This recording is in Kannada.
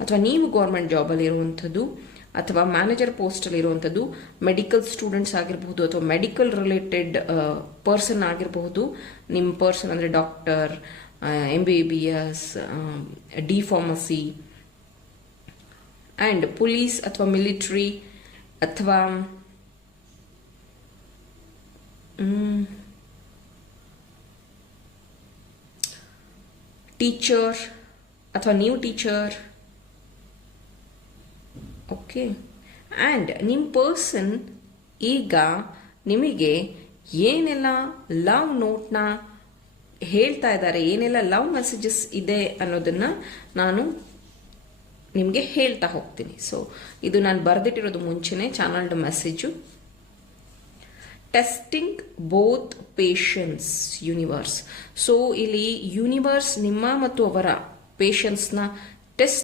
ಅಥವಾ ನೀವು ಗೌರ್ಮೆಂಟ್ ಜಾಬಲ್ಲಿ ಇರುವಂಥದ್ದು ಅಥವಾ ಮ್ಯಾನೇಜರ್ ಪೋಸ್ಟಲ್ಲಿ ಇರುವಂಥದ್ದು, ಮೆಡಿಕಲ್ ಸ್ಟೂಡೆಂಟ್ಸ್ ಆಗಿರಬಹುದು ಅಥವಾ ಮೆಡಿಕಲ್ ರಿಲೇಟೆಡ್ ಪರ್ಸನ್ ಆಗಿರಬಹುದು. ನಿಮ್ಮ ಪರ್ಸನ್ ಅಂದರೆ doctor, MBBS, D pharmacy, and police ಅಥವಾ ಮಿಲಿಟರಿ ಅಥವಾ ಟೀಚರ್ ಅಥವಾ ನೀವು ಟೀಚರ್. ಓಕೆ, ಆ್ಯಂಡ್ ನಿಮ್ಮ ಪರ್ಸನ್ ಈಗ ನಿಮಗೆ ಏನೆಲ್ಲ ಲವ್ ನೋಟ್ನ ಹೇಳ್ತಾ ಇದ್ದಾರೆ, ಏನೆಲ್ಲ ಲವ್ ಮೆಸೇಜಸ್ ಇದೆ ಅನ್ನೋದನ್ನು ನಾನು ನಿಮಗೆ ಹೇಳ್ತಾ ಹೋಗ್ತೀನಿ. ಸೊ ಇದು ನಾನು ಬರೆದಿಟ್ಟಿರೋದು ಮುಂಚೆನೆ channelled message. Testing both patience universe. So ಇಲ್ಲಿ ಯೂನಿವರ್ಸ್ ನಿಮ್ಮ ಮತ್ತು ಅವರ ಪೇಷನ್ಸ್ನ ಟೆಸ್ಟ್